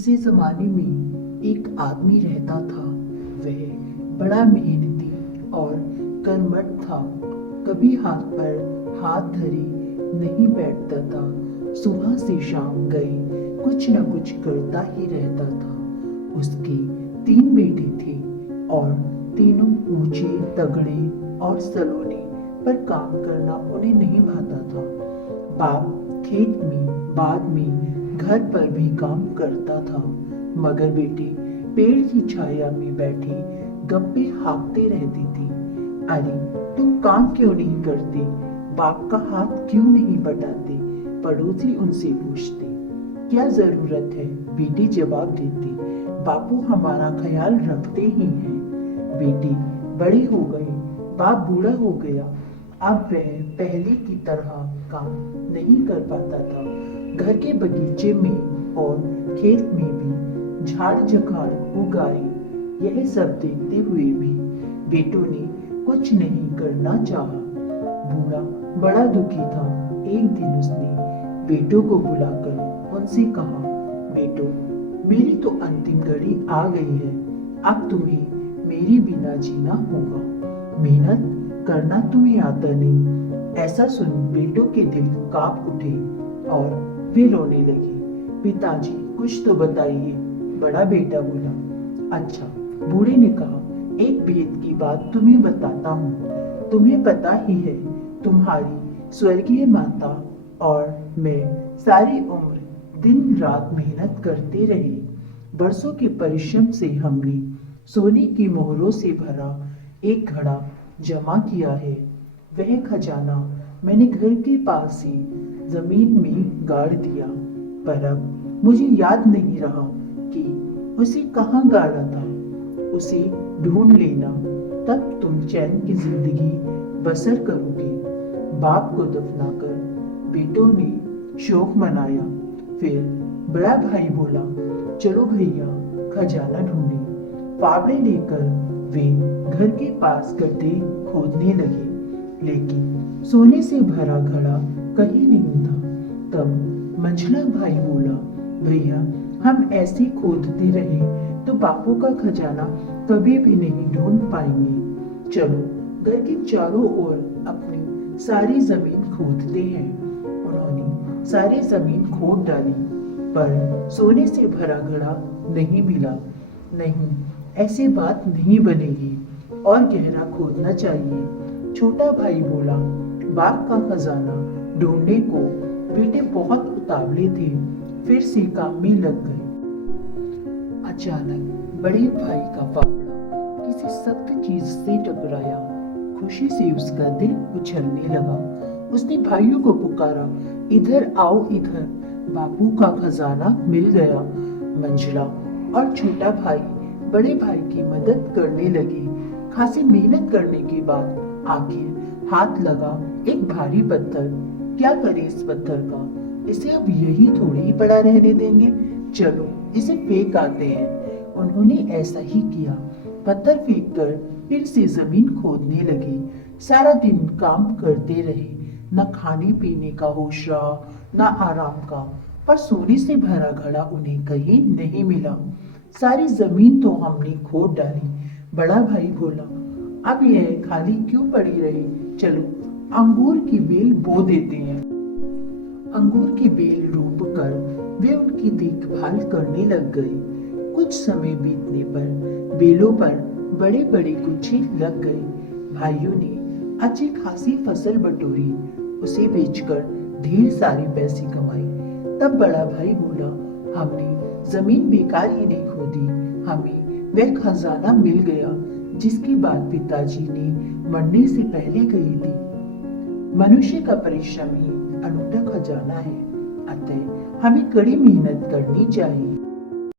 किसी जमाने में एक आदमी रहता था। वह बड़ा मेहनती और कर्मठ था। कभी हाथ पर हाथ धरे नहीं बैठता था। सुबह से शाम गए कुछ न कुछ करता ही रहता था। उसके 3 बेटे थे और तीनों ऊंचे, तगड़े और सलोने, पर काम करना उन्हें नहीं भाता था। बाप खेत में, बाग में, घर पर भी काम करता था, मगर बेटी पेड़ की छाया में बैठी गप्पे हाँकते रहती थी। अरे तुम काम क्यों नहीं करते? बाप का हाथ क्यों नहीं बटाते? पड़ोसी उनसे पूछते। क्या जरूरत है? बेटी जवाब देती। बापू हमारा ख्याल रखते ही हैं। बेटी बड़े हो गए, बाप बूढ़ा हो गया। अब वह पहले की तरह काम नहीं कर पाता था। घर के बगीचे में और खेत में भी झाड़ झखाड़ उगाए। यह सब देखते हुए भी बेटों ने कुछ नहीं करना चाहा। बूढ़ा बड़ा दुखी था। एक दिन उसने बेटों को बुलाकर उनसे कहा, बेटो, मेरी तो अंतिम घड़ी आ गई है। अब तुम्हें मेरे बिना जीना होगा। मेहनत करना तुम्हें आता नहीं। ऐसा सुन बेटों के दिल कांप उठे और वे रोने लगे। पिताजी कुछ तो बताइए, बड़ा बेटा बोला। अच्छा, बूढ़े ने कहा, एक भेद की बात तुम्हें बताता हूँ। तुम्हें पता ही है, तुम्हारी स्वर्गीय माता और मैं सारी उम्र दिन रात मेहनत करते रहे। बरसों के परिश्रम से हमने सोने की मोहरों से भरा एक घड़ा जमा किया है। वह खजाना मैंने घर के पास ही जमीन में गाड़ दिया, पर अब मुझे याद नहीं रहा कि उसे कहाँ गाड़ा था। उसे ढूंढ लेना, तब तुम चैन की जिंदगी बसर करोगे। बाप को दफनाकर बेटों ने शोक मनाया। फिर बड़ा भाई बोला, चलो भैया खजाना ढूंढे। फावड़े लेकर वे घर के पास गड्ढे खोदने लगे, लेकिन सोने से भरा घड़ा कहीं नहीं था। तब मंझला भाई बोला, भैया हम ऐसे खोदते रहे तो बापू का खजाना कभी भी नहीं ढूंढ पाएंगे। चलो घर के चारों ओर अपनी सारी जमीन खोदते हैं। उन्होंने सारी जमीन खोद डाली, पर सोने से भरा घड़ा नहीं मिला। नहीं, ऐसी बात नहीं बनेगी, और गहरा खोदना चाहिए। छोटा भाई बोला। बाप का खजाना ढूंढने को बेटे बहुत उतावले थे, फिर से काम में लग गए। अचानक बड़े भाई का फावड़ा किसी सख्त चीज से टकराया। खुशी से उसका दिल उछलने लगा। उसने भाइयों को पुकारा, इधर आओ इधर, बापू का खजाना मिल गया। मंझला और छोटा भाई बड़े भाई की मदद करने लगे। खासी मेहनत करने के बाद आखिर हाथ लगा एक भारी पत्थर। क्या करे इस पत्थर का? इसे अब यही थोड़ी ही पड़ा रहने देंगे। चलो इसे फेंक आते हैं। उन्होंने ऐसा ही किया। पत्थर फेंक कर फिर से जमीन खोदने लगे। सारा दिन काम करते रहे। न खाने पीने का होश रहा, न आराम का। पर सोने से भरा घड़ा उन्हें कहीं नहीं मिला। सारी जमीन तो हमने खोद डाली। बड़ा भाई बोला, अब यह खाली क्यों पड़ी रही? चलो अंगूर की बेल बो देते हैं। अंगूर की बेल रोप कर वे उनकी देखभाल करने लग गए। कुछ समय बीतने पर बेलों पर बड़े बड़े गुच्छे लग गए। भाइयों ने अच्छी खासी फसल बटोरी। उसे बेचकर ढेर सारे पैसे कमाए। तब बड़ा भाई बोला, हमने जमीन बेकार ही नहीं खोदी, हमें वह खजाना मिल गया जिसकी बात पिताजी ने मरने से पहले कही थी। मनुष्य का परिश्रम ही अनूठा खजाना है, अतः हमें कड़ी मेहनत करनी चाहिए।